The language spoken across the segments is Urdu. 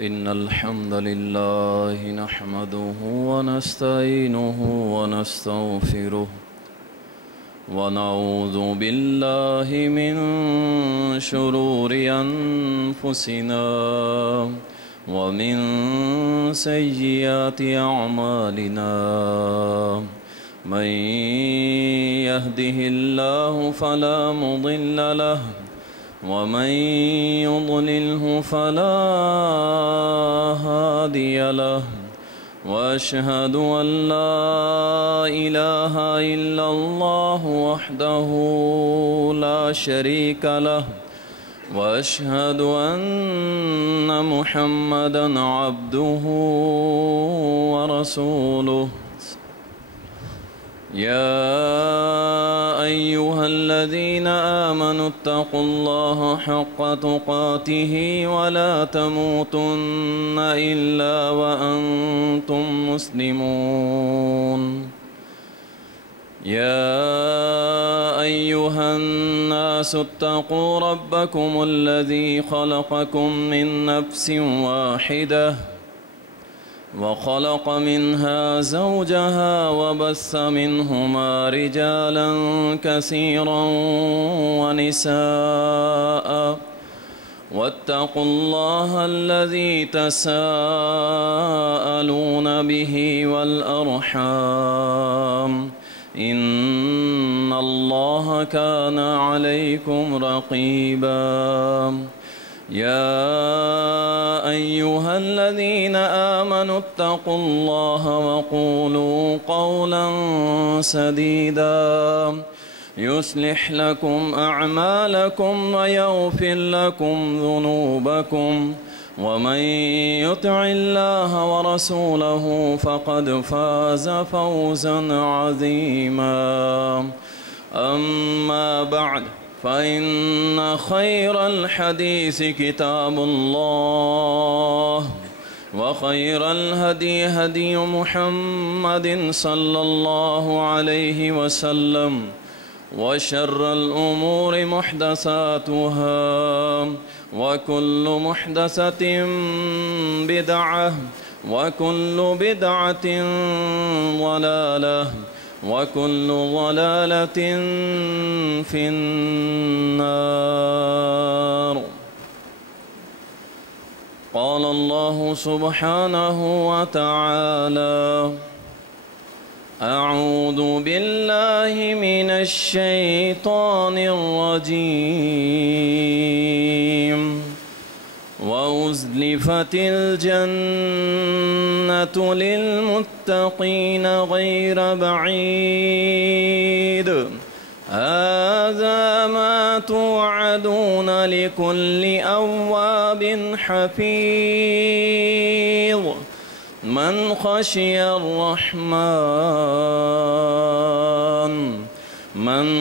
إن الحمد لله نحمده ونستعينه ونستغفره ونعوذ بالله من شرور أنفسنا ومن سيئات أعمالنا من يهده الله فلا مضل له ومن يضلله فلا هادي له وأشهد أن لا إله إلا الله وحده لا شريك له وأشهد أن محمدًا عبده ورسوله يا أيها الذين آمنوا اتقوا الله حق تقاته ولا تموتن إلا وأنتم مسلمون يا أيها الناس اتقوا ربكم الذي خلقكم من نفس واحدة وخلق منها زوجها وبث منهما رجالا كثيرا ونساء واتقوا الله الذي تساءلون به والأرحام إن الله كان عليكم رقيبا يا أيها الذين آمنوا اتقوا الله وقولوا قولا سديدا يصلح لكم أعمالكم ويغفر لكم ذنوبكم ومن يطع الله ورسوله فقد فاز فوزا عظيما أما بعد فإن خير الحديث كتاب الله وخير الهدي هدي محمد صلى الله عليه وسلم وشر الأمور محدثاتها وكل محدثة بدعة وكل بدعة ضلالة وكل ضلالة في النار. قال الله سبحانه وتعالى: أعوذ بالله من الشيطان الرجيم. وأزلفت الجنة للمتقين غير بعيد هذا ما توعدون لكل أواب حفيظ من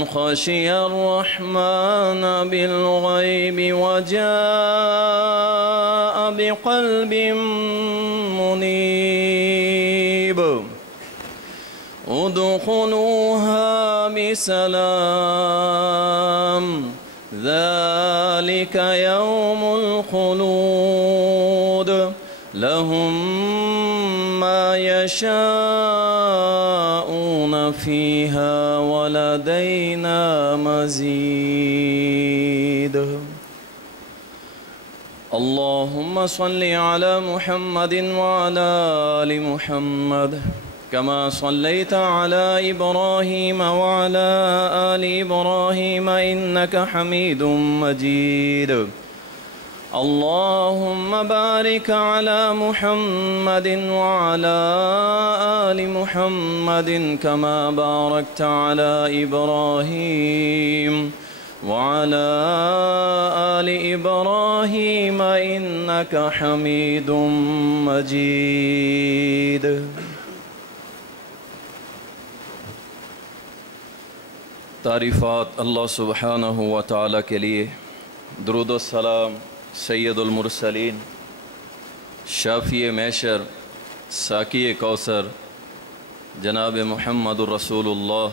خشي الرحمن بالغيب وجاء بقلب منيب ادخلوها بسلام ذلك يوم الخلود لهم ما يشاءون فيها ولدينا مزيد. اللهم صل على محمد وعلى آل محمد كما صليت على إبراهيم وعلى آل إبراهيم إنك حميد مجيد. اللهم بارك على محمد وعلى آل محمد كما باركت على إبراهيم وعلى آل إبراهيم إنك حميد مجيد. تعریفات اللہ سبحانہ و تعالیٰ کے لیے، درود و سلام سید المرسلین، شافی محشر، ساقی کوثر جناب محمد الرسول اللہ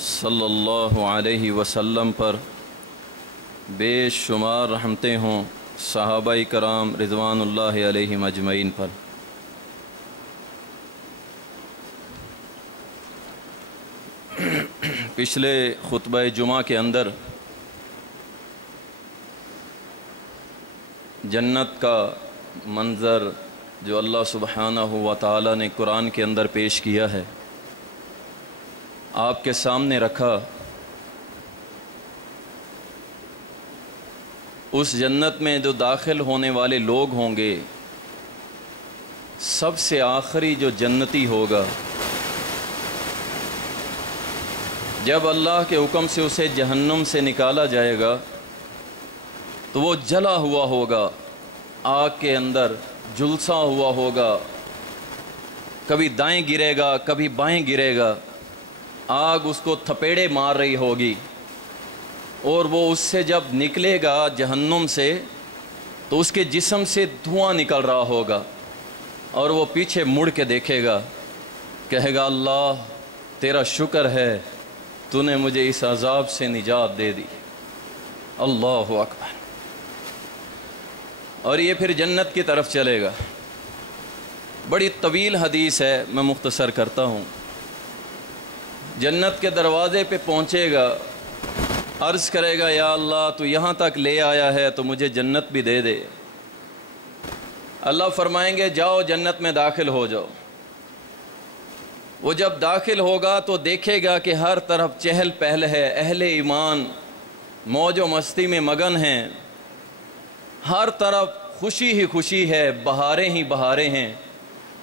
صلی اللہ علیہ وسلم پر بے شمار رحمتیں ہوں صحابہ کرام رضوان اللہ علیہم اجمعین پر۔ پچھلے خطبہ جمعہ کے اندر جنت کا منظر جو اللہ سبحانہ و تعالی نے قرآن کے اندر پیش کیا ہے آپ کے سامنے رکھا۔ اس جنت میں جو داخل ہونے والے لوگ ہوں گے، سب سے آخری جو جنتی ہوگا، جب اللہ کے حکم سے اسے جہنم سے نکالا جائے گا تو وہ جلا ہوا ہوگا، آگ کے اندر جھلسا ہوا ہوگا، کبھی دائیں گرے گا کبھی بائیں گرے گا، آگ اس کو تھپیڑے مار رہی ہوگی، اور وہ اس سے جب نکلے گا جہنم سے تو اس کے جسم سے دھواں نکل رہا ہوگا، اور وہ پیچھے مڑ کے دیکھے گا، کہے گا اللہ تیرا شکر ہے تو نے مجھے اس عذاب سے نجات دے دی۔ اللہ اکبر۔ اور یہ پھر جنت کی طرف چلے گا۔ بڑی طویل حدیث ہے، میں مختصر کرتا ہوں۔ جنت کے دروازے پہ پہنچے گا، عرض کرے گا یا اللہ تو یہاں تک لے آیا ہے تو مجھے جنت بھی دے دے۔ اللہ فرمائیں گے جاؤ جنت میں داخل ہو جاؤ۔ وہ جب داخل ہوگا تو دیکھے گا کہ ہر طرف چہل پہل ہے، اہل ایمان موج و مستی میں مگن ہیں، ہر طرف خوشی ہی خوشی ہے، بہاریں ہی بہاریں ہیں،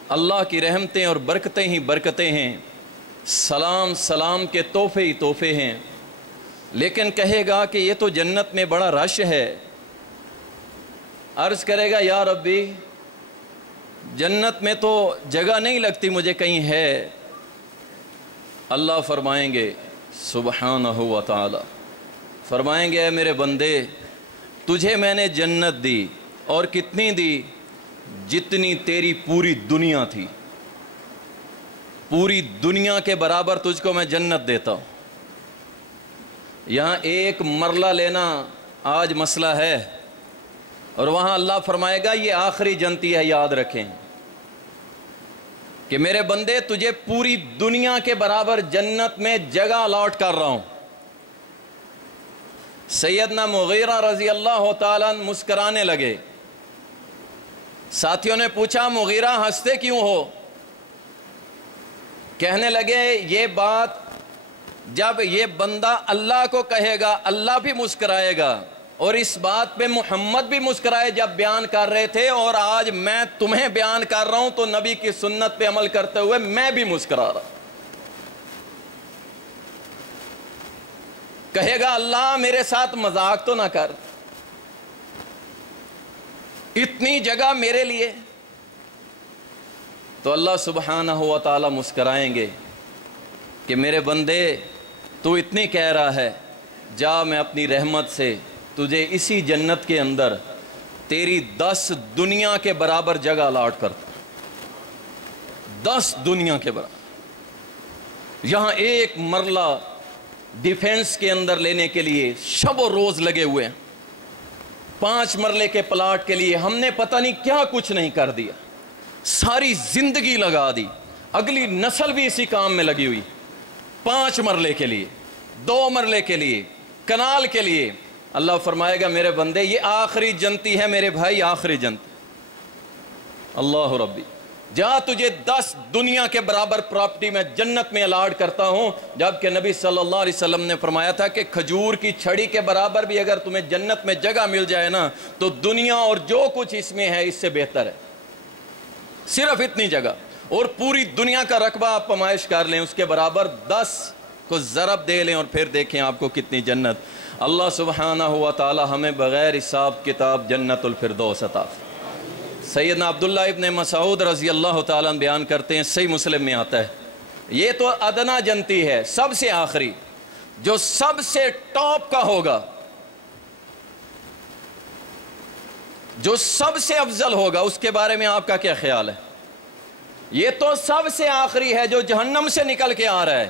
اللہ کی رحمتیں اور برکتیں ہی برکتیں ہیں، سلام سلام کے تحفے ہی تحفے ہیں۔ لیکن کہے گا کہ یہ تو جنت میں بڑا رش ہے۔ عرض کرے گا یا ربی جنت میں تو جگہ نہیں لگتی مجھے، کہیں ہے؟ اللہ فرمائیں گے سبحانہ و تعالی، فرمائیں گے اے میرے بندے تجھے میں نے جنت دی، اور کتنی دی؟ جتنی تیری پوری دنیا تھی، پوری دنیا کے برابر تجھ کو میں جنت دیتا ہوں۔ یہاں ایک مرلہ لینا آج مسئلہ ہے، اور وہاں اللہ فرمائے گا یہ آخری جنتی ہے، یاد رکھیں کہ میرے بندے تجھے پوری دنیا کے برابر جنت میں جگہ الاٹ کر رہا ہوں۔ سیدنا مغیرہ رضی اللہ تعالیٰ مسکرانے لگے۔ ساتھیوں نے پوچھا مغیرہ ہنستے کیوں ہو؟ کہنے لگے یہ بات جب یہ بندہ اللہ کو کہے گا اللہ بھی مسکرائے گا، اور اس بات پہ محمد بھی مسکرائے جب بیان کر رہے تھے، اور آج میں تمہیں بیان کر رہا ہوں تو نبی کی سنت پہ عمل کرتے ہوئے میں بھی مسکرا رہا ہوں۔ کہے گا اللہ میرے ساتھ مذاق تو نہ کر، اتنی جگہ میرے لیے۔ تو اللہ سبحانہ و تعالی مسکرائیں گے کہ میرے بندے تو اتنی کہہ رہا ہے، جا میں اپنی رحمت سے تجھے اسی جنت کے اندر تیری 10 دنیا کے برابر جگہ الاٹ کرتا ہوں، 10 دنیا کے برابر۔ یہاں ایک مرلہ ڈیفینس کے اندر لینے کے لیے شب و روز لگے ہوئے ہیں، 5 مرلے کے پلاٹ کے لیے ہم نے پتہ نہیں کیا کچھ نہیں کر دیا، ساری زندگی لگا دی، اگلی نسل بھی اسی کام میں لگی ہوئی، 5 مرلے کے لیے، 2 مرلے کے لیے، کنال کے لیے۔ اللہ فرمائے گا میرے بندے یہ آخری جنتی ہے میرے بھائی، آخری جنتی۔ اللہ ربی جہاں تجھے 10 دنیا کے برابر پراپرٹی میں جنت میں الاٹ کرتا ہوں، جبکہ نبی صلی اللہ علیہ وسلم نے فرمایا تھا کہ کھجور کی چھڑی کے برابر بھی اگر تمہیں جنت میں جگہ مل جائے نا تو دنیا اور جو کچھ اس میں ہے اس سے بہتر ہے، صرف اتنی جگہ، اور پوری دنیا کا رقبہ آپ پمائش کر لیں اس کے برابر 10 کو ضرب دے لیں اور پھر دیکھیں آپ کو کتنی جنت۔ اللہ سبحانہ و تعالی ہمیں بغیر حساب کتاب جنت الفردوس عطا۔ سیدنا عبداللہ ابن مسعود رضی اللہ تعالیٰ بیان کرتے ہیں، صحیح مسلم میں آتا ہے، یہ تو ادنا جنتی ہے، سب سے آخری، جو سب سے ٹاپ کا ہوگا، جو سب سے افضل ہوگا، اس کے بارے میں آپ کا کیا خیال ہے؟ یہ تو سب سے آخری ہے جو جہنم سے نکل کے آ رہا ہے،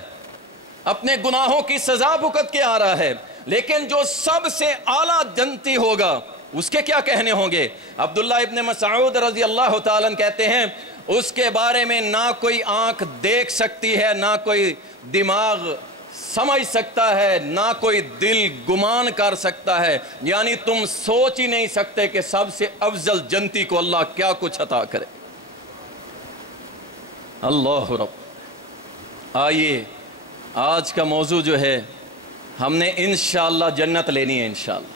اپنے گناہوں کی سزا بھگت کے آ رہا ہے، لیکن جو سب سے اعلیٰ جنتی ہوگا اس کے کیا کہنے ہوں گے؟ عبداللہ ابن مسعود رضی اللہ تعالیٰ عنہ کہتے ہیں اس کے بارے میں نہ کوئی آنکھ دیکھ سکتی ہے، نہ کوئی دماغ سمجھ سکتا ہے، نہ کوئی دل گمان کر سکتا ہے، یعنی تم سوچ ہی نہیں سکتے کہ سب سے افضل جنتی کو اللہ کیا کچھ عطا کرے۔ اللہ رب، آئیے آج کا موضوع جو ہے ہم نے انشاءاللہ جنت لینی ہے انشاءاللہ۔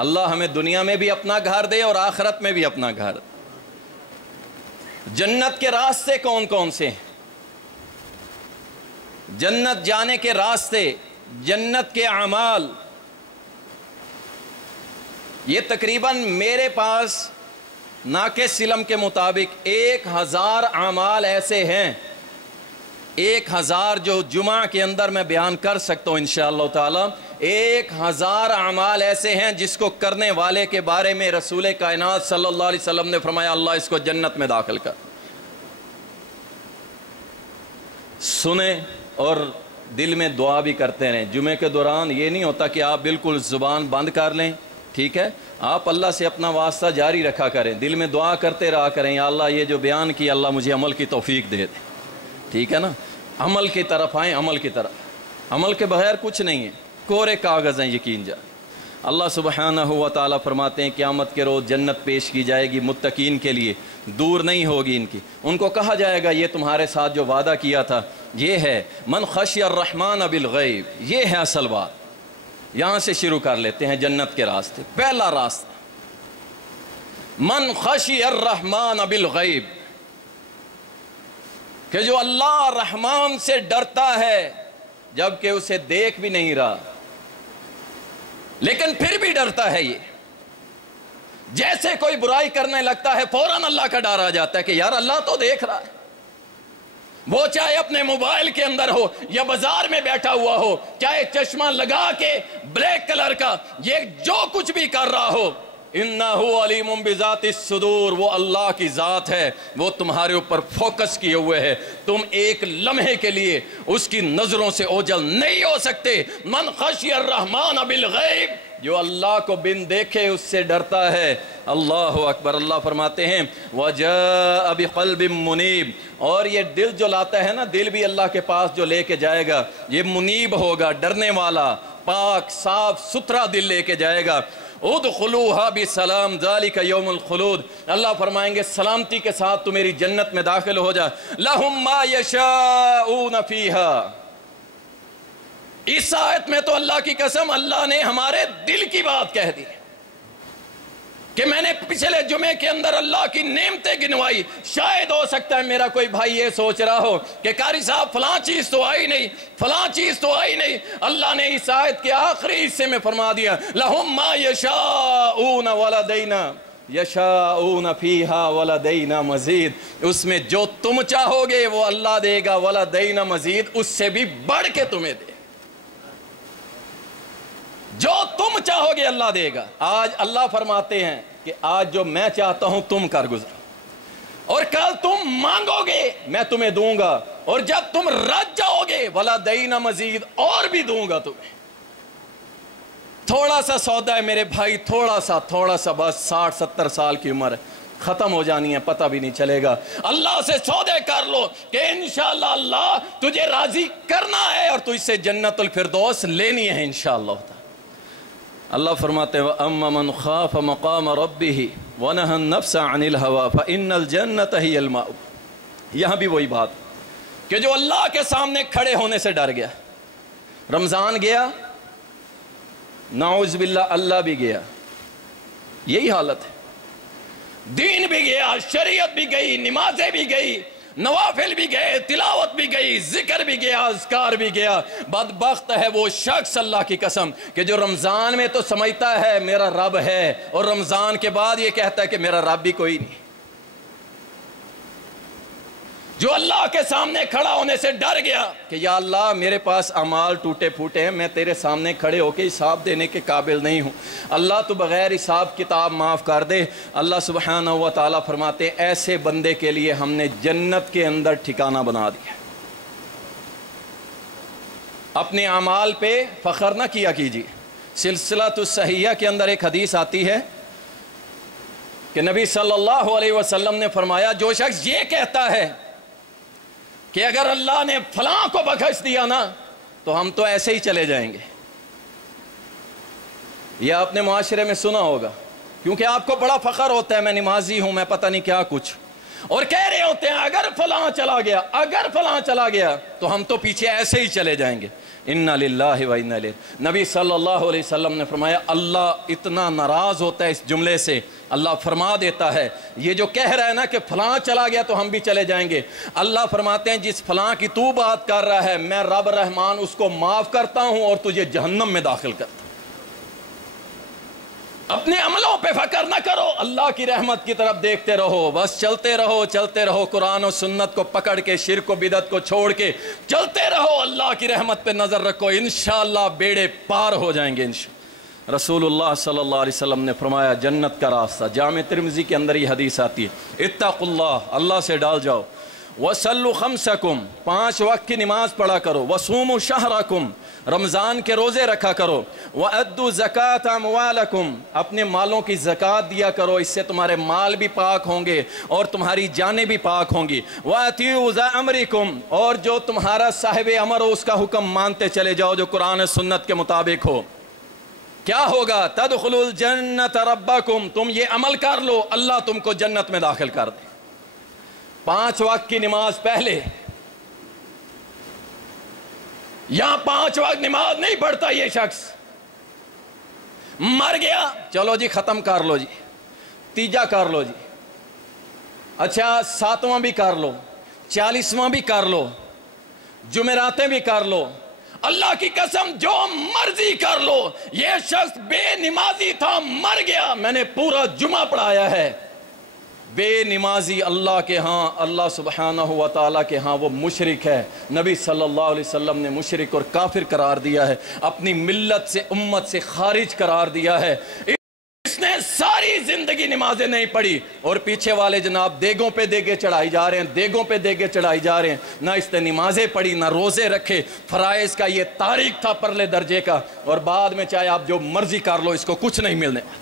اللہ ہمیں دنیا میں بھی اپنا گھر دے اور آخرت میں بھی اپنا گھر دے۔ جنت کے راستے کون کون سے ہیں؟ جنت جانے کے راستے، جنت کے اعمال، یہ تقریباً میرے پاس ناقص علم کے مطابق 1000 اعمال ایسے ہیں، 1000 جو جمعہ کے اندر میں بیان کر سکتا ہوں انشاءاللہ تعالی۔ 1000 اعمال ایسے ہیں جس کو کرنے والے کے بارے میں رسول کائنات صلی اللہ علیہ وسلم نے فرمایا اللہ اس کو جنت میں داخل کر۔ سنیں اور دل میں دعا بھی کرتے رہیں۔ جمعے کے دوران یہ نہیں ہوتا کہ آپ بالکل زبان بند کر لیں، ٹھیک ہے؟ آپ اللہ سے اپنا واسطہ جاری رکھا کریں، دل میں دعا کرتے رہا کریں، یا اللہ یہ جو بیان کیا اللہ مجھے عمل کی توفیق دے دے، ٹھیک ہے نا؟ عمل کی طرف آئیں، عمل کی طرف۔ عمل کے بغیر کچھ نہیں ہے، کورے کاغذ ہیں، یقین جا۔ اللہ سبحانہ و تعالیٰ فرماتے ہیں قیامت کے روز جنت پیش کی جائے گی متقین کے لیے، دور نہیں ہوگی ان کو کہا جائے گا یہ تمہارے ساتھ جو وعدہ کیا تھا یہ ہے، من خشی الرحمن بالغیب، یہ ہے اصل بات۔ یہاں سے شروع کر لیتے ہیں جنت کے راستے۔ پہلا راستہ، من خشی الرحمن بالغیب، کہ جو اللہ رحمان سے ڈرتا ہے جبکہ اسے دیکھ بھی نہیں رہا لیکن پھر بھی ڈرتا ہے۔ یہ جیسے کوئی برائی کرنے لگتا ہے فوراً اللہ کا ڈر آ جاتا ہے کہ یار اللہ تو دیکھ رہا ہے، وہ چاہے اپنے موبائل کے اندر ہو یا بازار میں بیٹھا ہوا ہو، چاہے چشمہ لگا کے بلیک کلر کا یہ جو کچھ بھی کر رہا ہو، انہو علیم بذات الصدور، وہ اللہ کی ذات ہے، وہ تمہارے اوپر فوکس کیے ہوئے ہے، تم ایک لمحے کے لیے اس کی نظروں سے اوجھل نہیں ہو سکتے۔ من خشی الرحمن بالغیب، جو اللہ کو بن دیکھے اس سے ڈرتا ہے۔ اللہ اکبر۔ اللہ فرماتے ہیں وَجَاءَ بِقَلْبٍ مُنِيبٍ، اور یہ دل جو لاتا ہے نا، دل بھی اللہ کے پاس جو لے کے جائے گا یہ منیب ہوگا، ڈرنے والا، پاک صاف ستھرا دل لے کے جائے گا۔ ادخلوها بسلام ذالک یوم الخلود، اللہ فرمائیں گے سلامتی کے ساتھ تو میری جنت میں داخل ہو جا۔ لہم ما یشاؤون فیہا، اس آیت میں تو اللہ کی قسم اللہ نے ہمارے دل کی بات کہہ دی کہ میں نے پچھلے جمعے کے اندر اللہ کی نعمتیں گنوائی۔ شاید ہو سکتا ہے میرا کوئی بھائی یہ سوچ رہا ہو کہ قاری صاحب فلاں چیز تو آئی نہیں، فلاں چیز تو آئی نہیں۔ اللہ نے اس آیت کے آخری حصے میں فرما دیا لَهُمْ مَا يَشَاءُونَ وَلَدَيْنَا یشاؤون فیہا ولدینا مزید، اس میں جو تم چاہو گے وہ اللہ دے گا، ولدینا مزید، اس سے بھی بڑھ کے تمہیں دے، جو تم چاہو گے اللہ دے گا۔ آج اللہ فرماتے ہیں کہ آج جو میں چاہتا ہوں تم کر گزرو، اور کل تم مانگو گے میں تمہیں دوں گا، اور جب تم رج جاؤ گے ولدینا مزید، اور بھی دوں گا تمہیں۔ تھوڑا سا سودا ہے میرے بھائی، تھوڑا سا بس 60-70 سال کی عمر ختم ہو جانی ہے، پتہ بھی نہیں چلے گا۔ اللہ سے سودے کر لو کہ انشاءاللہ اللہ تجھے راضی کرنا ہے اور تجھ سے جنت الفردوس لینی ہے انشاءاللہ۔ اللہ فرماتے ہیں وَأَمَّا مَنْ خَافَ مَقَامَ رَبِّهِ وَنَهَى النَّفْسَ عَنِ الْهَوَىٰ فَإِنَّ الْجَنَّةَ هِيَ الْمَأْوَىٰ، یہاں بھی وہی بات کہ جو اللہ کے سامنے کھڑے ہونے سے ڈر گیا، رمضان گیا، نعوذ باللہ اللہ بھی گیا، یہی حالت ہے، دین بھی گیا، شریعت بھی گئی، نمازیں بھی گئی، نوافل بھی گئے، تلاوت بھی گئی، ذکر بھی گیا، اذکار بھی گیا۔ بدبخت ہے وہ شخص اللہ کی قسم کہ جو رمضان میں تو سمجھتا ہے میرا رب ہے، اور رمضان کے بعد یہ کہتا ہے کہ میرا رب بھی کوئی نہیں۔ جو اللہ کے سامنے کھڑا ہونے سے ڈر گیا کہ یا اللہ میرے پاس اعمال ٹوٹے پھوٹے ہیں، میں تیرے سامنے کھڑے ہو کے حساب دینے کے قابل نہیں ہوں، اللہ تو بغیر حساب کتاب معاف کر دے۔ اللہ سبحانہ و تعالیٰ فرماتے ہیں ایسے بندے کے لیے ہم نے جنت کے اندر ٹھکانہ بنا دیا۔ اپنے اعمال پہ فخر نہ کیا کیجیے۔ سلسلہ الصحیحہ کے اندر ایک حدیث آتی ہے کہ نبی صلی اللہ علیہ وسلم نے فرمایا جو شخص یہ کہتا ہے کہ اگر اللہ نے فلاں کو بخش دیا نا تو ہم تو ایسے ہی چلے جائیں گے. یہ آپ نے معاشرے میں سنا ہوگا، کیونکہ آپ کو بڑا فخر ہوتا ہے میں نمازی ہوں، میں پتہ نہیں کیا کچھ، اور کہہ رہے ہوتے ہیں اگر فلاں چلا گیا، اگر فلاں چلا گیا تو ہم تو پیچھے ایسے ہی چلے جائیں گے. انا للہ و انا الیہ. نبی صلی اللہ علیہ وسلم نے فرمایا اللہ اتنا ناراض ہوتا ہے اس جملے سے، اللہ فرما دیتا ہے یہ جو کہہ رہا ہے نا کہ فلاں چلا گیا تو ہم بھی چلے جائیں گے، اللہ فرماتے ہیں جس فلاں کی تو بات کر رہا ہے میں رب رحمان اس کو معاف کرتا ہوں اور تجھے جہنم میں داخل کرتا ہوں. اپنے عملوں پہ فکر نہ کرو، اللہ کی رحمت کی طرف دیکھتے رہو، بس چلتے رہو چلتے رہو، قرآن و سنت کو پکڑ کے، شرک و بدعت کو چھوڑ کے چلتے رہو، اللہ کی رحمت پہ نظر رکھو، انشاءاللہ بیڑے پار ہو جائیں گے انشاءاللہ. رسول اللہ صلی اللہ علیہ وسلم نے فرمایا جنت کا راستہ، جامع ترمذی کے اندر یہ حدیث آتی ہے، اتقوا اللہ، اللہ سے ڈال جاؤ، وصلوا خمسکم، 5 وقت کی نماز پڑھا کرو، وصوموا شہرکم، رمضان کے روزے رکھا کرو، وَأَدُّوا زَكَاةَ أَمْوَالَكُمْ، اپنے مالوں کی زکوٰۃ دیا کرو، اس سے تمہارے مال بھی پاک ہوں گے اور تمہاری جانیں بھی پاک ہوں گی، وَأَطِيعُوا ذَا أَمْرِكُمْ، اور جو تمہارا صاحب امر ہو اس کا حکم مانتے چلے جاؤ جو قرآن سنت کے مطابق ہو. کیا ہوگا؟ تَدْخُلُوا الْجَنَّةَ رَبَّكُمْ، تم یہ عمل کر لو اللہ تم کو جنت میں داخل کر دے. 5 وقت کی نماز پہلے، یہاں 5 وقت نماز نہیں پڑھتا یہ شخص، مر گیا چلو جی ختم کر لو جی، تیجا کر لو جی، اچھا 7واں بھی کر لو، 40واں بھی کر لو، جمعراتیں بھی کر لو، اللہ کی قسم جو مرضی کر لو. یہ شخص بے نمازی تھا، مر گیا، میں نے پورا جمعہ پڑھایا ہے. بے نمازی اللہ کے ہاں، اللہ سبحانہ و تعالیٰ کے ہاں وہ مشرک ہے. نبی صلی اللہ علیہ وسلم نے مشرک اور کافر قرار دیا ہے، اپنی ملت سے امت سے خارج قرار دیا ہے. اس نے ساری زندگی نمازیں نہیں پڑھی اور پیچھے والے جناب دیگوں پہ دیگے چڑھائی جا رہے ہیں، دیگوں پہ دیگے چڑھائی جا رہے ہیں. نہ اس نے نمازیں پڑھی، نہ روزے رکھے، فرائض کا یہ تاریخ تھا پرلے درجے کا، اور بعد میں چاہے آپ جو مرضی کر لو اس کو کچھ نہیں ملنے والا.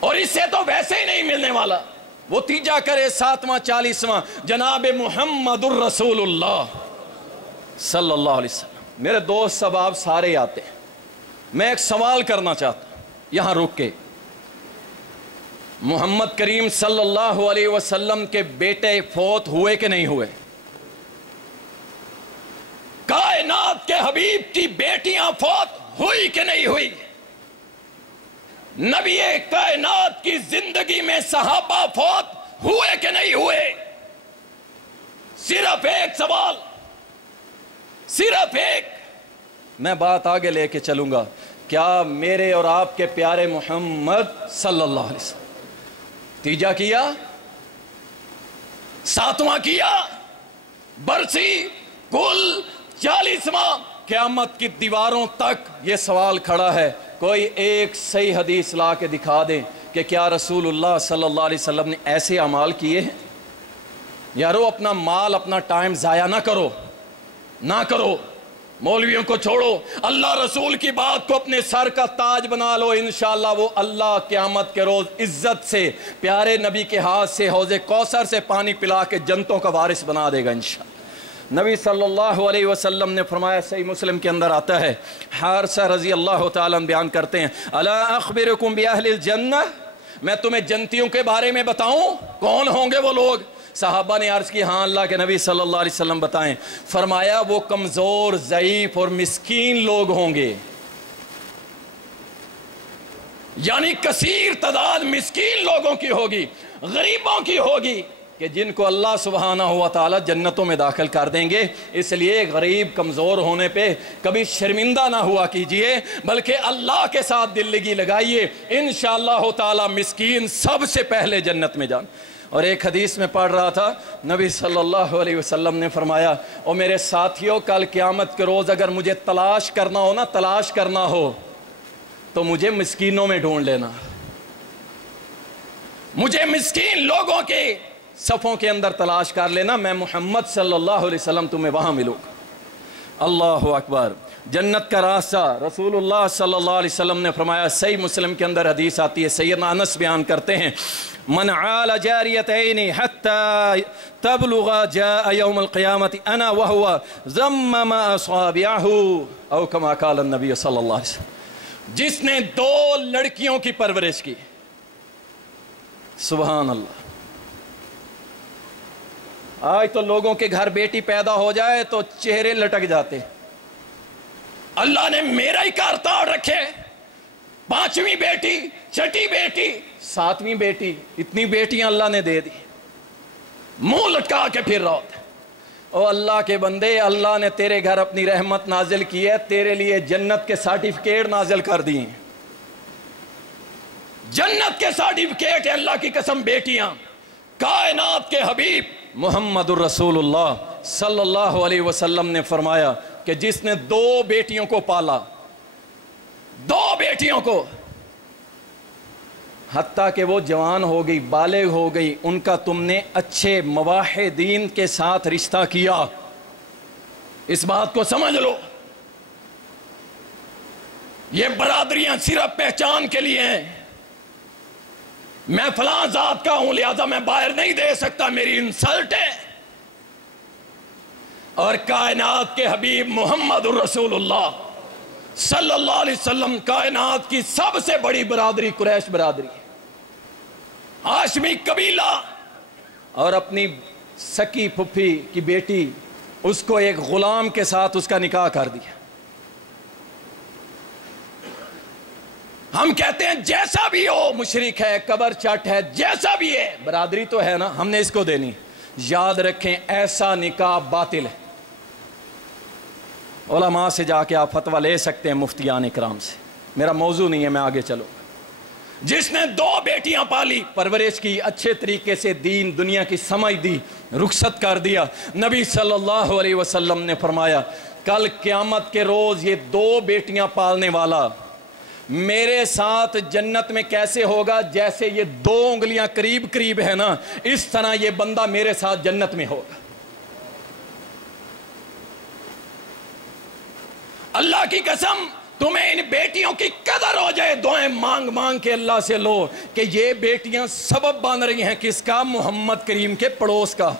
اور اس سے تو ویسے ہی نہیں ملنے والا. وہ تیجا کرے 7واں 40واں، جناب محمد الرسول اللہ صلی اللہ علیہ وسلم. میرے دوست سب آپ سارے آتے ہیں، میں ایک سوال کرنا چاہتا ہوں یہاں رک کے. محمد کریم صلی اللہ علیہ وسلم کے بیٹے فوت ہوئے کہ نہیں ہوئے؟ کائنات کے حبیب کی بیٹیاں فوت ہوئی کہ نہیں ہوئی؟ نبی کائنات کی زندگی میں صحابہ فوت ہوئے کہ نہیں ہوئے؟ صرف ایک سوال، صرف ایک. میں بات آگے لے کے چلوں گا. کیا میرے اور آپ کے پیارے محمد صلی اللہ علیہ وسلم تیجا کیا، 7واں کیا، برسی، کل 40واں؟ قیامت کی دیواروں تک یہ سوال کھڑا ہے. کوئی ایک صحیح حدیث لا کے دکھا دیں کہ کیا رسول اللہ صلی اللہ علیہ وسلم نے ایسے اعمال کیے ہیں؟ یارو اپنا مال اپنا ٹائم ضائع نہ کرو، نہ کرو. مولویوں کو چھوڑو، اللہ رسول کی بات کو اپنے سر کا تاج بنا لو. انشاءاللہ وہ اللہ قیامت کے روز عزت سے پیارے نبی کے ہاتھ سے حوض کوثر سے پانی پلا کے جنتوں کا وارث بنا دے گا انشاءاللہ. نبی صلی اللہ علیہ وسلم نے فرمایا، صحیح مسلم کے اندر آتا ہے، حارثہ رضی اللہ تعالیٰ بیان کرتے ہیں، الا اخبرکم باہل الجنہ، میں تمہیں جنتیوں کے بارے میں بتاؤں کون ہوں گے وہ لوگ؟ صحابہ نے عرض کی ہاں اللہ کے نبی صلی اللہ علیہ وسلم بتائیں. فرمایا وہ کمزور، ضعیف اور مسکین لوگ ہوں گے، یعنی کثیر تعداد مسکین لوگوں کی ہوگی، غریبوں کی ہوگی، کہ جن کو اللہ سبحانہ و تعالیٰ جنتوں میں داخل کر دیں گے. اس لیے غریب کمزور ہونے پہ کبھی شرمندہ نہ ہوا کیجئے، بلکہ اللہ کے ساتھ دل لگی لگائیے، انشاءاللہ تعالیٰ مسکین سب سے پہلے جنت میں جان. اور ایک حدیث میں پڑھ رہا تھا، نبی صلی اللہ علیہ وسلم نے فرمایا، او میرے ساتھیوں کل قیامت کے روز اگر مجھے تلاش کرنا ہو نا، تلاش کرنا ہو تو مجھے مسکینوں میں ڈھونڈ لینا، مجھے مسکین لوگوں کے صفوں کے اندر تلاش کر لینا، میں محمد صلی اللہ علیہ وسلم تمہیں وہاں ملوں گا. اللہ اکبر. جنت کا راستہ رسول اللہ صلی اللہ علیہ وسلم نے فرمایا. صحیح مسلم کے اندر حدیث آتی ہے, سیدنا انس بیان کرتے ہیں, من عال جاریتین حتی تبلغ جاء یوم القیامت انا وہو ضمم اصابعہ او کما قال النبی صلی اللہ علیہ وسلم. جس نے 2 لڑکیوں کی پرورش کی, سبحان اللہ. آج تو لوگوں کے گھر بیٹی پیدا ہو جائے تو چہرے لٹک جاتے. اللہ نے میرا ہی کار تاڑ رکھے, 5ویں بیٹی, 6ٹھی بیٹی, 7ویں بیٹی, اتنی بیٹیاں اللہ نے دے دی, منہ لٹکا کے پھر رہا ہوتا. او اللہ کے بندے, اللہ نے تیرے گھر اپنی رحمت نازل کی ہے, تیرے لیے جنت کے سرٹیفکیٹ نازل کر دیے ہیں. جنت کے سرٹیفکیٹ ہے اللہ کی قسم. بیٹیاں, کائنات کے حبیب محمد الرسول اللہ صلی اللہ علیہ وسلم نے فرمایا کہ جس نے 2 بیٹیوں کو پالا, 2 بیٹیوں کو, حتیٰ کہ وہ جوان ہو گئی, بالغ ہو گئی, ان کا تم نے اچھے مواحدین کے ساتھ رشتہ کیا. اس بات کو سمجھ لو, یہ برادریاں صرف پہچان کے لیے ہیں. میں فلاں ذات کا ہوں لہذا میں باہر نہیں دے سکتا, میری انسلٹ ہے. اور کائنات کے حبیب محمد الرسول اللہ صلی اللہ علیہ وسلم کائنات کی سب سے بڑی برادری قریش برادری, ہاشمی قبیلہ, اور اپنی سکی پھپھی کی بیٹی اس کو ایک غلام کے ساتھ اس کا نکاح کر دیا. ہم کہتے ہیں جیسا بھی ہو, مشرک ہے, قبر چٹ ہے, جیسا بھی ہے, برادری تو ہے نا, ہم نے اس کو دینی. یاد رکھیں ایسا نکاح باطل ہے. علماء سے جا کے آپ فتویٰ لے سکتے ہیں, مفتیان اکرام سے. میرا موضوع نہیں ہے, میں آگے چلوں. جس نے 2 بیٹیاں پالی, پرورش کی, اچھے طریقے سے دین دنیا کی سمجھ دی, رخصت کر دیا. نبی صلی اللہ علیہ وسلم نے فرمایا کل قیامت کے روز یہ 2 بیٹیاں پالنے والا میرے ساتھ جنت میں کیسے ہوگا, جیسے یہ 2 انگلیاں قریب قریب ہے نا, اس طرح یہ بندہ میرے ساتھ جنت میں ہوگا. اللہ کی قسم تمہیں ان بیٹیوں کی قدر ہو جائے, دعائیں مانگ مانگ کے اللہ سے لو کہ یہ بیٹیاں سبب بن رہی ہیں کس کا, محمد کریم کے پڑوس کا.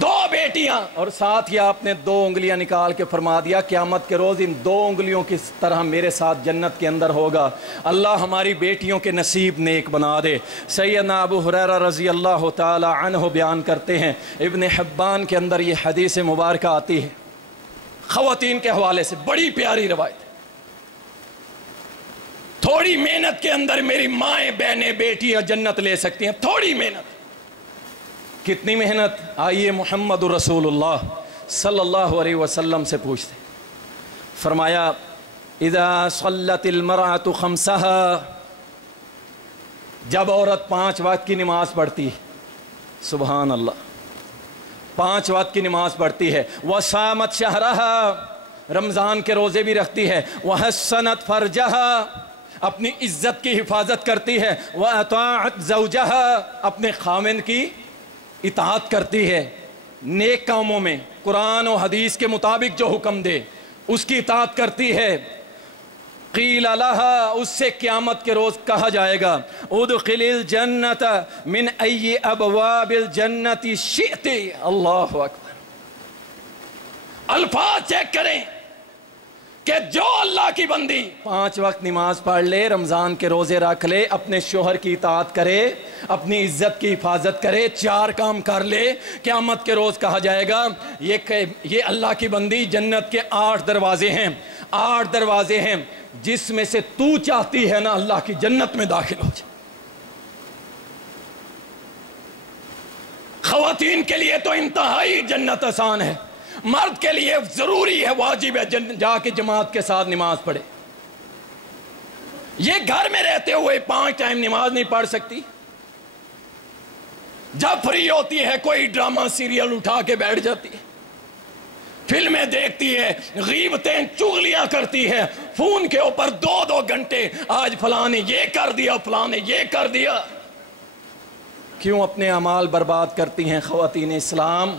2 بیٹیاں, اور ساتھ ہی آپ نے 2 انگلیاں نکال کے فرما دیا قیامت کے روز ان 2 انگلیوں کی طرح میرے ساتھ جنت کے اندر ہوگا. اللہ ہماری بیٹیوں کے نصیب نیک بنا دے. سیدنا ابو ہریرہ رضی اللہ تعالی عنہ بیان کرتے ہیں, ابن حبان کے اندر یہ حدیث مبارکہ آتی ہے خواتین کے حوالے سے, بڑی پیاری روایت. تھوڑی محنت کے اندر میری مائیں بہنیں بیٹیاں جنت لے سکتی ہیں, تھوڑی محنت. کتنی محنت؟ آئیے محمد رسول اللہ صلی اللہ علیہ وسلم سے پوچھتے. فرمایا اذا صلت المرأة خمسها, جب عورت 5 وقت کی نماز پڑھتی ہے, سبحان اللہ, 5 وقت کی نماز پڑھتی ہے, وصامت شہرها, رمضان کے روزے بھی رکھتی ہے, وحسنت فرجها, اپنی عزت کی حفاظت کرتی ہے, واطاعت زوجها, اپنے خاوند کی اطاعت کرتی ہے, نیک کاموں میں قرآن و حدیث کے مطابق جو حکم دے اس کی اطاعت کرتی ہے. قیل لها, اس سے قیامت کے روز کہا جائے گا ادخل الجنت من ای ابواب الجنت شئت. اللہ اکبر. الفاظ چیک کریں کہ جو اللہ کی بندی 5 وقت نماز پڑھ لے, رمضان کے روزے رکھ لے, اپنے شوہر کی اطاعت کرے, اپنی عزت کی حفاظت کرے, 4 کام کر لے, قیامت کے روز کہا جائے گا یہ اللہ کی بندی جنت کے 8 دروازے ہیں, 8 دروازے ہیں, جس میں سے تو چاہتی ہے نا اللہ کی جنت میں داخل ہو جائے. خواتین کے لیے تو انتہائی جنت آسان ہے, مرد کے لیے ضروری ہے, واجب ہے جا کے جماعت کے ساتھ نماز پڑھے. یہ گھر میں رہتے ہوئے 5 ٹائم نماز نہیں پڑھ سکتی, جب فری ہوتی ہے کوئی ڈرامہ سیریل اٹھا کے بیٹھ جاتی ہے, فلمیں دیکھتی ہے, غیبتیں چغلیاں کرتی ہے, فون کے اوپر 2 گھنٹے, آج فلاں نے یہ کر دیا, فلاں نے یہ کر دیا. کیوں اپنے اعمال برباد کرتی ہیں خواتین اسلام؟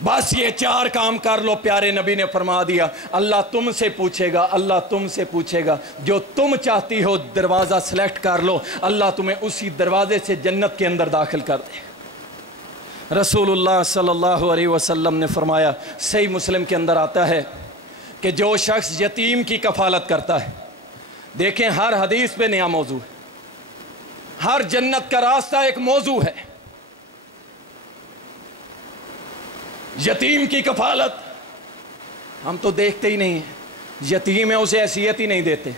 بس یہ 4 کام کر لو، پیارے نبی نے فرما دیا اللہ تم سے پوچھے گا، اللہ تم سے پوچھے گا، جو تم چاہتی ہو دروازہ سلیکٹ کر لو، اللہ تمہیں اسی دروازے سے جنت کے اندر داخل کر دے۔ رسول اللہ صلی اللہ علیہ وسلم نے فرمایا، صحیح مسلم کے اندر آتا ہے کہ جو شخص یتیم کی کفالت کرتا ہے، دیکھیں ہر حدیث پہ نیا موضوع ہے، ہر جنت کا راستہ ایک موضوع ہے۔ یتیم کی کفالت ہم تو دیکھتے ہی نہیں ہیں، یتیم ہے اسے حیثیت ہی نہیں دیتے۔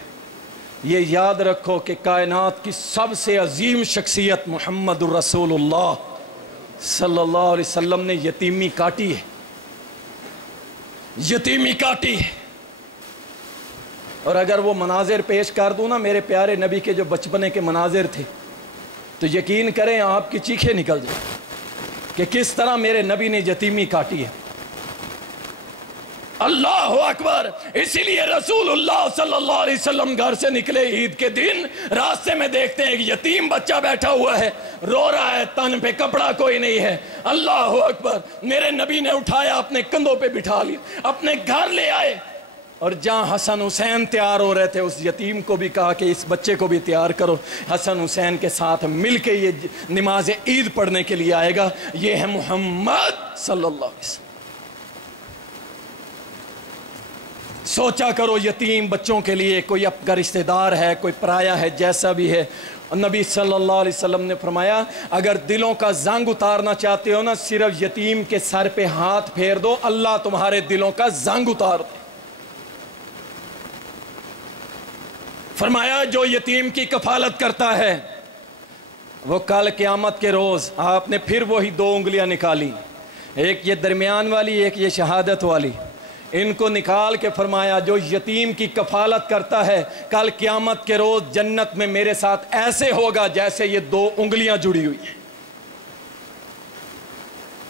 یہ یاد رکھو کہ کائنات کی سب سے عظیم شخصیت محمد الرسول اللہ صلی اللہ علیہ وسلم نے یتیمی کاٹی ہے، یتیمی کاٹی ہے۔ اور اگر وہ مناظر پیش کر دوں نا میرے پیارے نبی کے جو بچپنے کے مناظر تھے، تو یقین کریں آپ کی چیخیں نکل جائیں کہ کس طرح میرے نبی نے یتیمی کاٹی ہے۔ اللہ اکبر! اسی لیے رسول اللہ صلی اللہ علیہ وسلم گھر سے نکلے عید کے دن، راستے میں دیکھتے ہیں ایک یتیم بچہ بیٹھا ہوا ہے، رو رہا ہے، تن پہ کپڑا کوئی نہیں ہے۔ اللہ اکبر! میرے نبی نے اٹھایا، اپنے کندھوں پہ بٹھا لیا، اپنے گھر لے آئے، اور جہاں حسن حسین تیار ہو رہے تھے اس یتیم کو بھی کہا کہ اس بچے کو بھی تیار کرو، حسن حسین کے ساتھ مل کے یہ نماز عید پڑھنے کے لیے آئے گا۔ یہ ہے محمد صلی اللہ علیہ وسلم۔ سوچا کرو یتیم بچوں کے لیے، کوئی آپ کا رشتہ دار ہے، کوئی پرایا ہے، جیسا بھی ہے، نبی صلی اللہ علیہ وسلم نے فرمایا اگر دلوں کا زنگ اتارنا چاہتے ہو نا، صرف یتیم کے سر پہ ہاتھ پھیر دو، اللہ تمہارے دلوں کا زنگ اتار دے۔ فرمایا جو یتیم کی کفالت کرتا ہے وہ کل قیامت کے روز، آپ نے پھر وہی 2 انگلیاں نکالی، ایک یہ درمیان والی، ایک یہ شہادت والی، ان کو نکال کے فرمایا جو یتیم کی کفالت کرتا ہے کل قیامت کے روز جنت میں میرے ساتھ ایسے ہوگا جیسے یہ 2 انگلیاں جڑی ہوئی ہیں۔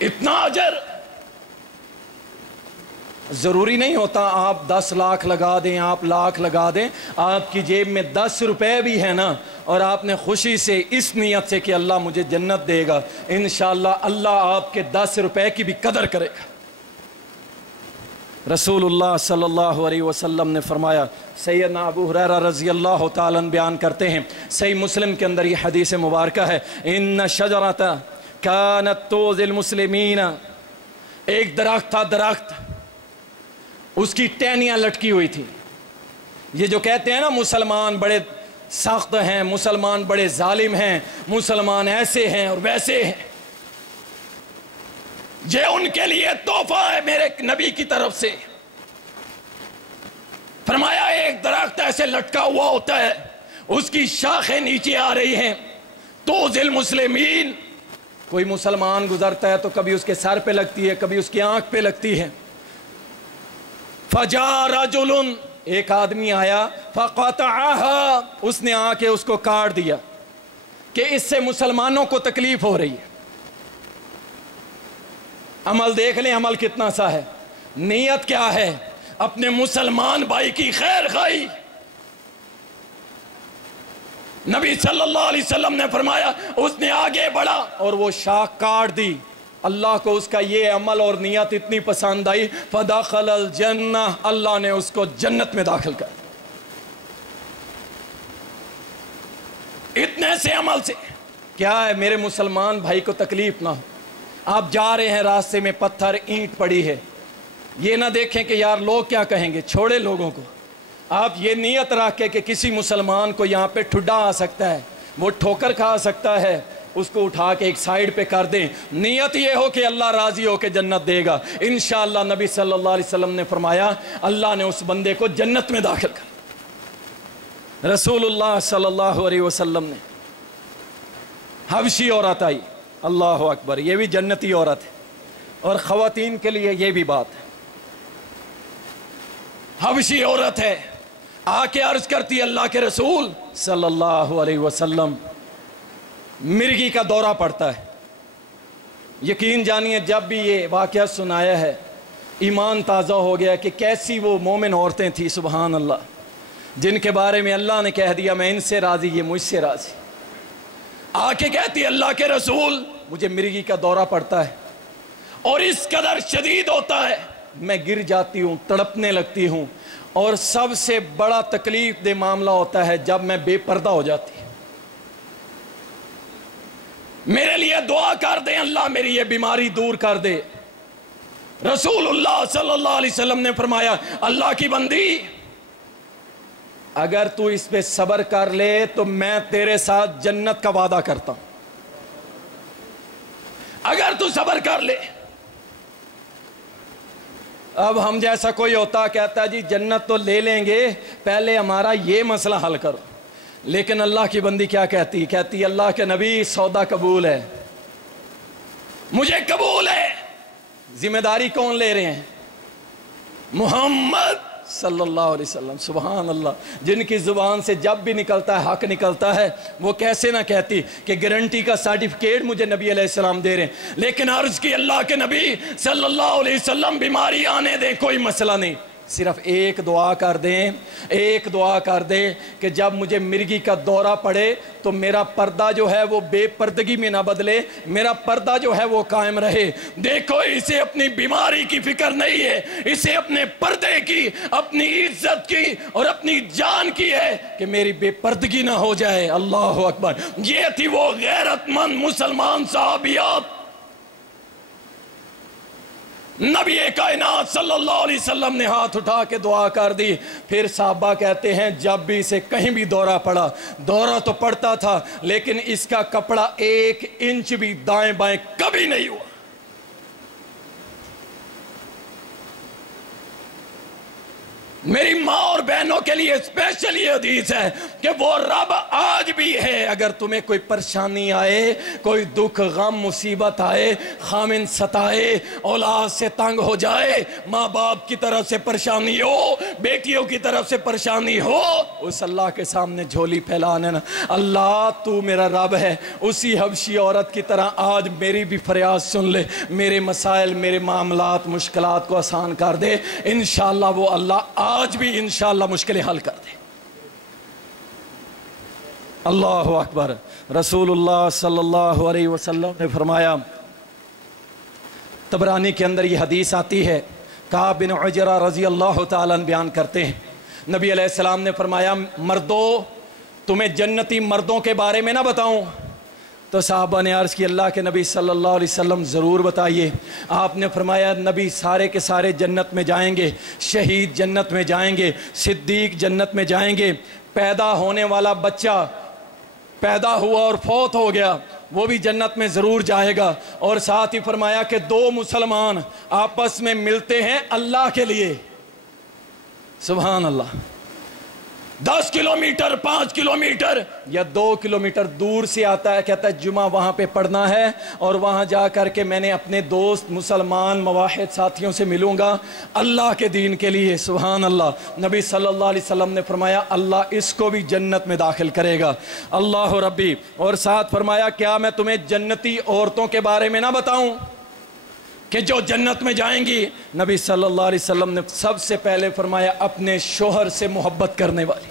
اتنا اجر! ضروری نہیں ہوتا آپ 10 لاکھ لگا دیں، آپ لاکھ لگا دیں، آپ کی جیب میں 10 روپے بھی ہے نا، اور آپ نے خوشی سے اس نیت سے کہ اللہ مجھے جنت دے گا، انشاءاللہ اللہ آپ کے 10 روپے کی بھی قدر کرے گا۔ رسول اللہ صلی اللہ علیہ وسلم نے فرمایا، سیدنا ابو ہریرہ رضی اللہ تعالیٰ بیان کرتے ہیں، صحیح مسلم کے اندر یہ حدیث مبارکہ ہے، ان شجرۃ کانت توزی المسلمین، ایک درخت تھا، درخت اس کی ٹہنیاں لٹکی ہوئی تھی۔ یہ جو کہتے ہیں نا مسلمان بڑے سخت ہیں، مسلمان بڑے ظالم ہیں، مسلمان ایسے ہیں اور ویسے ہیں، یہ ان کے لیے تحفہ ہے میرے نبی کی طرف سے۔ فرمایا ایک درخت ایسے لٹکا ہوا ہوتا ہے، اس کی شاخیں نیچے آ رہی ہیں، توزی المسلمین، کوئی مسلمان گزرتا ہے تو کبھی اس کے سر پہ لگتی ہے، کبھی اس کی آنکھ پہ لگتی ہے۔ فجاء رجل، ایک آدمی آیا، فقطعها، اس نے آ کے اس کو کاٹ دیا کہ اس سے مسلمانوں کو تکلیف ہو رہی ہے۔ عمل دیکھ لیں عمل کتنا سا ہے، نیت کیا ہے؟ اپنے مسلمان بھائی کی خیر خواہی۔ نبی صلی اللہ علیہ وسلم نے فرمایا اس نے آگے بڑھا اور وہ شاخ کاٹ دی، اللہ کو اس کا یہ عمل اور نیت اتنی پسند آئی، فدخل الجنہ، اللہ نے اس کو جنت میں داخل کر۔ اتنے سے عمل سے کیا ہے میرے مسلمان بھائی کو تکلیف نہ ہو۔ آپ جا رہے ہیں راستے میں پتھر اینٹ پڑی ہے، یہ نہ دیکھیں کہ یار لوگ کیا کہیں گے، چھوڑے لوگوں کو، آپ یہ نیت رکھ کے کہ کسی مسلمان کو یہاں پہ ٹھڈا آ سکتا ہے، وہ ٹھوکر کھا سکتا ہے، اس کو اٹھا کے ایک سائیڈ پہ کر دیں، نیت یہ ہو کہ اللہ راضی ہو کے جنت دے گا انشاءاللہ۔ نبی صلی اللہ علیہ وسلم نے فرمایا اللہ نے اس بندے کو جنت میں داخل کر۔ رسول اللہ صلی اللہ علیہ وسلم نے، حبشی عورت آئی، اللہ اکبر، یہ بھی جنتی عورت ہے، اور خواتین کے لیے یہ بھی بات ہے، حبشی عورت ہے، آ کے عرض کرتی اللہ کے رسول صلی اللہ علیہ وسلم مرگی کا دورہ پڑتا ہے۔ یقین جانیے جب بھی یہ واقعہ سنایا ہے ایمان تازہ ہو گیا کہ کیسی وہ مومن عورتیں تھیں، سبحان اللہ، جن کے بارے میں اللہ نے کہہ دیا میں ان سے راضی، یہ مجھ سے راضی۔ آ کے کہتی اللہ کے رسول مجھے مرگی کا دورہ پڑتا ہے، اور اس قدر شدید ہوتا ہے میں گر جاتی ہوں، تڑپنے لگتی ہوں، اور سب سے بڑا تکلیف دہ معاملہ ہوتا ہے جب میں بے پردہ ہو جاتی ہوں۔ میرے لیے دعا کر دیں اللہ میری یہ بیماری دور کر دے۔ رسول اللہ صلی اللہ علیہ وسلم نے فرمایا اللہ کی بندی اگر تو اس پہ صبر کر لے تو میں تیرے ساتھ جنت کا وعدہ کرتا ہوں، اگر تو صبر کر لے۔ اب ہم جیسا کوئی ہوتا کہتا ہے جی جنت تو لے لیں گے، پہلے ہمارا یہ مسئلہ حل کرو۔ لیکن اللہ کی بندی کیا کہتی؟ کہتی اللہ کے نبی سودا قبول ہے، مجھے قبول ہے۔ ذمہ داری کون لے رہے ہیں؟ محمد صلی اللہ علیہ وسلم۔ سبحان اللہ، جن کی زبان سے جب بھی نکلتا ہے حق نکلتا ہے، وہ کیسے نہ کہتی کہ گارنٹی کا سرٹیفکیٹ مجھے نبی علیہ السلام دے رہے ہیں۔ لیکن عرض کی اللہ کے نبی صلی اللہ علیہ وسلم بیماری آنے دیں، کوئی مسئلہ نہیں، صرف ایک دعا کر دیں، ایک دعا کر دیں کہ جب مجھے مرگی کا دورہ پڑے تو میرا پردہ جو ہے وہ بے پردگی میں نہ بدلے، میرا پردہ جو ہے وہ قائم رہے۔ دیکھو اسے اپنی بیماری کی فکر نہیں ہے، اسے اپنے پردے کی، اپنی عزت کی اور اپنی جان کی ہے کہ میری بے پردگی نہ ہو جائے۔ اللہ اکبر۔ یہ تھی وہ غیرت مند مسلمان صحابیات۔ نبی کائنات صلی اللہ علیہ وسلم نے ہاتھ اٹھا کے دعا کر دی۔ پھر صحابہ کہتے ہیں جب بھی اسے کہیں بھی دورہ پڑا، دورہ تو پڑتا تھا لیکن اس کا کپڑا 1 انچ بھی دائیں بائیں کبھی نہیں ہوا۔ میری ماں اور بہنوں کے لیے اسپیشل یہ حدیث ہے کہ وہ رب آج بھی ہے۔ اگر تمہیں کوئی پریشانی آئے، کوئی دکھ غم مصیبت آئے، خامن ستائے، اولاد سے تنگ ہو جائے، ماں باپ کی طرف سے پریشانی ہو، بیٹیوں کی طرف سے پریشانی ہو، اس اللہ کے سامنے جھولی پھیلانے نا، اللہ تو میرا رب ہے۔ اسی حبشی عورت کی طرح آج میری بھی فریاد سن لے، میرے مسائل، میرے معاملات، مشکلات کو آسان کر دے۔ انشاءاللہ وہ اللہ آج بھی انشاءاللہ مشکلیں حل کر دے۔ اللہ اکبر۔ رسول اللہ صلی اللہ علیہ وسلم نے فرمایا، طبرانی کے اندر یہ حدیث آتی ہے، کعب بن عجرہ رضی اللہ تعالیٰ عنہ بیان کرتے ہیں، نبی علیہ السلام نے فرمایا مردو تمہیں جنتی مردوں کے بارے میں نہ بتاؤں؟ تو صحابہ نے عرض کی اللہ کے نبی صلی اللہ علیہ وسلم ضرور بتائیے۔ آپ نے فرمایا نبی سارے کے سارے جنت میں جائیں گے، شہید جنت میں جائیں گے، صدیق جنت میں جائیں گے، پیدا ہونے والا بچہ پیدا ہوا اور فوت ہو گیا وہ بھی جنت میں ضرور جائے گا، اور ساتھ ہی فرمایا کہ 2 مسلمان آپس میں ملتے ہیں اللہ کے لیے، سبحان اللہ، 10 کلومیٹر 5 کلومیٹر یا 2 کلومیٹر دور سے آتا ہے، کہتا ہے جمعہ وہاں پہ پڑھنا ہے اور وہاں جا کر کے میں نے اپنے دوست مسلمان مواحد ساتھیوں سے ملوں گا اللہ کے دین کے لیے، سبحان اللہ۔ نبی صلی اللہ علیہ وسلم نے فرمایا اللہ اس کو بھی جنت میں داخل کرے گا، اللہ ربی۔ اور ساتھ فرمایا کیا میں تمہیں جنتی عورتوں کے بارے میں نہ بتاؤں کہ جو جنت میں جائیں گی؟ نبی صلی اللہ علیہ وسلم نے سب سے پہلے فرمایا اپنے شوہر سے محبت کرنے والی،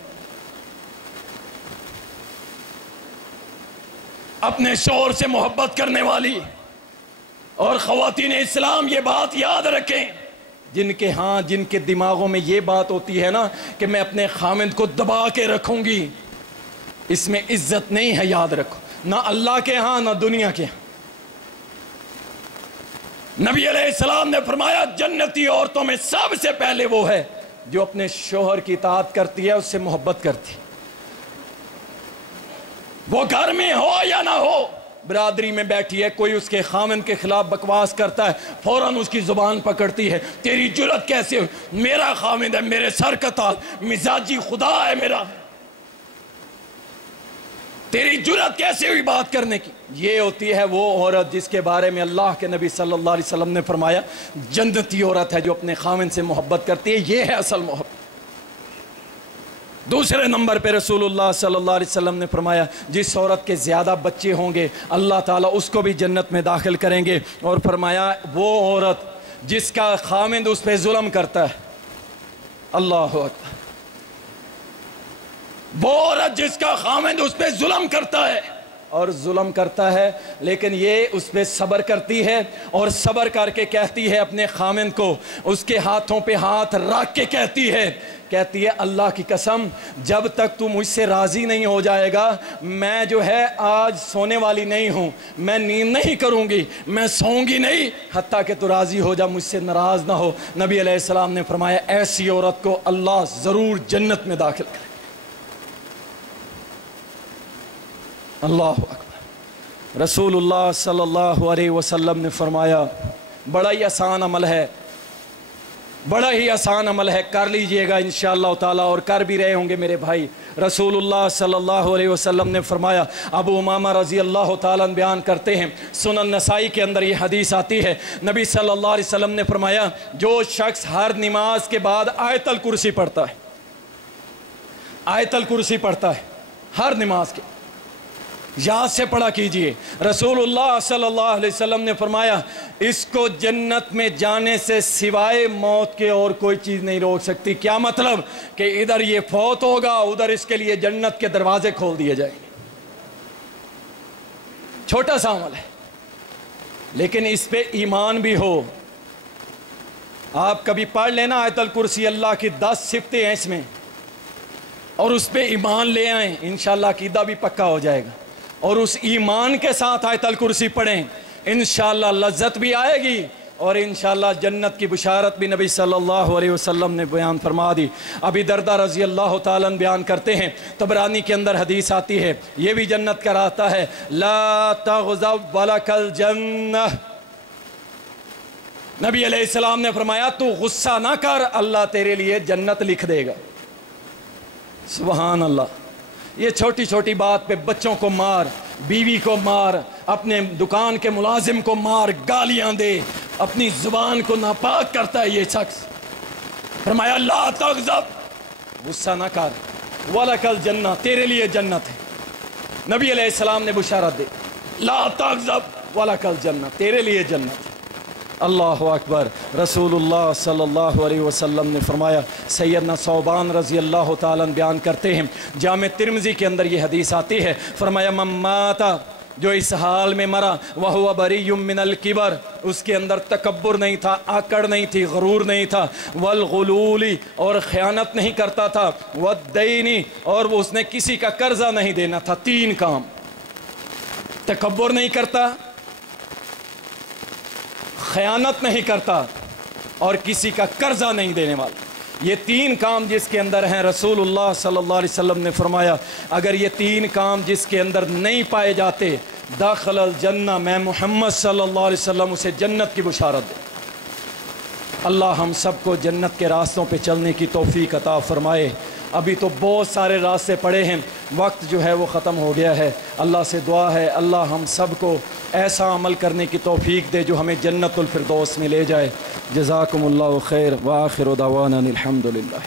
اپنے شوہر سے محبت کرنے والی۔ اور خواتین اسلام یہ بات یاد رکھیں، جن کے دماغوں میں یہ بات ہوتی ہے نا کہ میں اپنے خامند کو دبا کے رکھوں گی، اس میں عزت نہیں ہے، یاد رکھو، نہ اللہ کے ہاں نہ دنیا کے ہاں۔ نبی علیہ السلام نے فرمایا جنتی عورتوں میں سب سے پہلے وہ ہے جو اپنے شوہر کی اطاعت کرتی ہے، اس سے محبت کرتی، وہ گھر میں ہو یا نہ ہو، برادری میں بیٹھی ہے، کوئی اس کے خامن کے خلاف بکواس کرتا ہے، فوراً اس کی زبان پکڑتی ہے، تیری جرأت کیسے ہوئی، میرا خامن ہے، میرے سر کا تاج، مزاجی خدا ہے میرا، تیری جرأت کیسے ہوئی بات کرنے کی؟ یہ ہوتی ہے وہ عورت جس کے بارے میں اللہ کے نبی صلی اللہ علیہ وسلم نے فرمایا جنتی عورت ہے جو اپنے خامن سے محبت کرتی ہے، یہ ہے اصل محبت۔ دوسرے نمبر پہ رسول اللہ صلی اللہ علیہ وسلم نے فرمایا جس عورت کے زیادہ بچے ہوں گے اللہ تعالیٰ اس کو بھی جنت میں داخل کریں گے، اور فرمایا وہ عورت جس کا خامند اس پہ ظلم کرتا ہے، اللہ اکبر، وہ عورت جس کا خامند اس پہ ظلم کرتا ہے، اور ظلم کرتا ہے، لیکن یہ اس پہ صبر کرتی ہے اور صبر کر کے کہتی ہے اپنے خامند کو، اس کے ہاتھوں پہ ہاتھ رکھ کے کہتی ہے اللہ کی قسم جب تک تو مجھ سے راضی نہیں ہو جائے گا میں جو ہے آج سونے والی نہیں ہوں، میں نیند نہیں کروں گی، میں سوؤں گی نہیں حتیٰ کہ تو راضی ہو جا، مجھ سے ناراض نہ ہو۔ نبی علیہ السلام نے فرمایا ایسی عورت کو اللہ ضرور جنت میں داخل کرے۔ اللہ اکبر۔ رسول اللہ صلی اللہ علیہ وسلم نے فرمایا بڑا ہی آسان عمل ہے، بڑا ہی آسان عمل ہے، کر لیجئے گا انشاءاللہ تعالیٰ، اور کر بھی رہے ہوں گے میرے بھائی۔ رسول اللہ صلی اللہ علیہ وسلم نے فرمایا، ابو امامہ رضی اللہ تعالیٰ بیان کرتے ہیں، سنن نسائی کے اندر یہ حدیث آتی ہے، نبی صلی اللہ علیہ وسلم نے فرمایا جو شخص ہر نماز کے بعد آیت الکرسی پڑھتا ہے، آیت الکرسی پڑھتا ہے ہر نماز کے، یاد سے پڑھا کیجئے، رسول اللہ صلی اللہ علیہ وسلم نے فرمایا اس کو جنت میں جانے سے سوائے موت کے اور کوئی چیز نہیں روک سکتی۔ کیا مطلب؟ کہ ادھر یہ فوت ہوگا، ادھر اس کے لیے جنت کے دروازے کھول دیے جائیں گے۔ چھوٹا سا عمل ہے لیکن اس پہ ایمان بھی ہو۔ آپ کبھی پڑھ لینا آیت الکرسی، اللہ کی 10 صفتیں ہیں اس میں، اور اس پہ ایمان لے آئیں، انشاءاللہ عقیدہ بھی پکا ہو جائے گا، اور اس ایمان کے ساتھ آیت الکرسی پڑھیں، انشاءاللہ لذت بھی آئے گی اور انشاءاللہ جنت کی بشارت بھی نبی صلی اللہ علیہ وسلم نے بیان فرما دی۔ ابی دردہ رضی اللہ تعالیٰ بیان کرتے ہیں، طبرانی کے اندر حدیث آتی ہے، یہ بھی جنت کا راستہ ہے، لا تغضب ولک الجنہ۔ نبی علیہ السلام نے فرمایا تو غصہ نہ کر، اللہ تیرے لیے جنت لکھ دے گا۔ سبحان اللہ۔ یہ چھوٹی چھوٹی بات پہ بچوں کو مار، بیوی کو مار، اپنے دکان کے ملازم کو مار، گالیاں دے، اپنی زبان کو ناپاک کرتا ہے یہ شخص۔ فرمایا لا تغضب، غصہ نہ کر، وَلَكَ الْجَنَّةُ، تیرے لیے جنت ہے۔ نبی علیہ السلام نے بشارت دی، لا تغضب وَلَكَ الْجَنَّةُ، تیرے لیے جنت ہے۔ اللہ اکبر۔ رسول اللہ صلی اللہ علیہ وسلم نے فرمایا، سیدنا ثوبان رضی اللہ تعالیٰ بیان کرتے ہیں، جامع ترمذی کے اندر یہ حدیث آتی ہے، فرمایا من مات، جو اس حال میں مرا، وَهُوَ بَرِيٌّ مِّنَ الْكِبَرِ، اس کے اندر تکبر نہیں تھا، آکڑ نہیں تھی، غرور نہیں تھا، وَالْغُلُولِ، اور خیانت نہیں کرتا تھا، وَالدَّيْنِ، اور وہ اس نے کسی کا قرضہ نہیں دینا تھا۔ 3 کام، تکبر نہیں کرتا، خیانت نہیں کرتا، اور کسی کا قرضہ نہیں دینے والا۔ یہ 3 کام جس کے اندر ہیں، رسول اللہ صلی اللہ علیہ وسلم نے فرمایا اگر یہ 3 کام جس کے اندر نہیں پائے جاتے، داخل الجنہ، میں محمد صلی اللہ علیہ وسلم اسے جنت کی بشارت دے۔ اللہ ہم سب کو جنت کے راستوں پہ چلنے کی توفیق عطا فرمائے۔ ابھی تو بہت سارے راستے پڑے ہیں، وقت جو ہے وہ ختم ہو گیا ہے۔ اللہ سے دعا ہے اللہ ہم سب کو ایسا عمل کرنے کی توفیق دے جو ہمیں جنت الفردوس میں لے جائے۔ جزاکم اللہ خیر، وآخر دعوانا الحمدللہ۔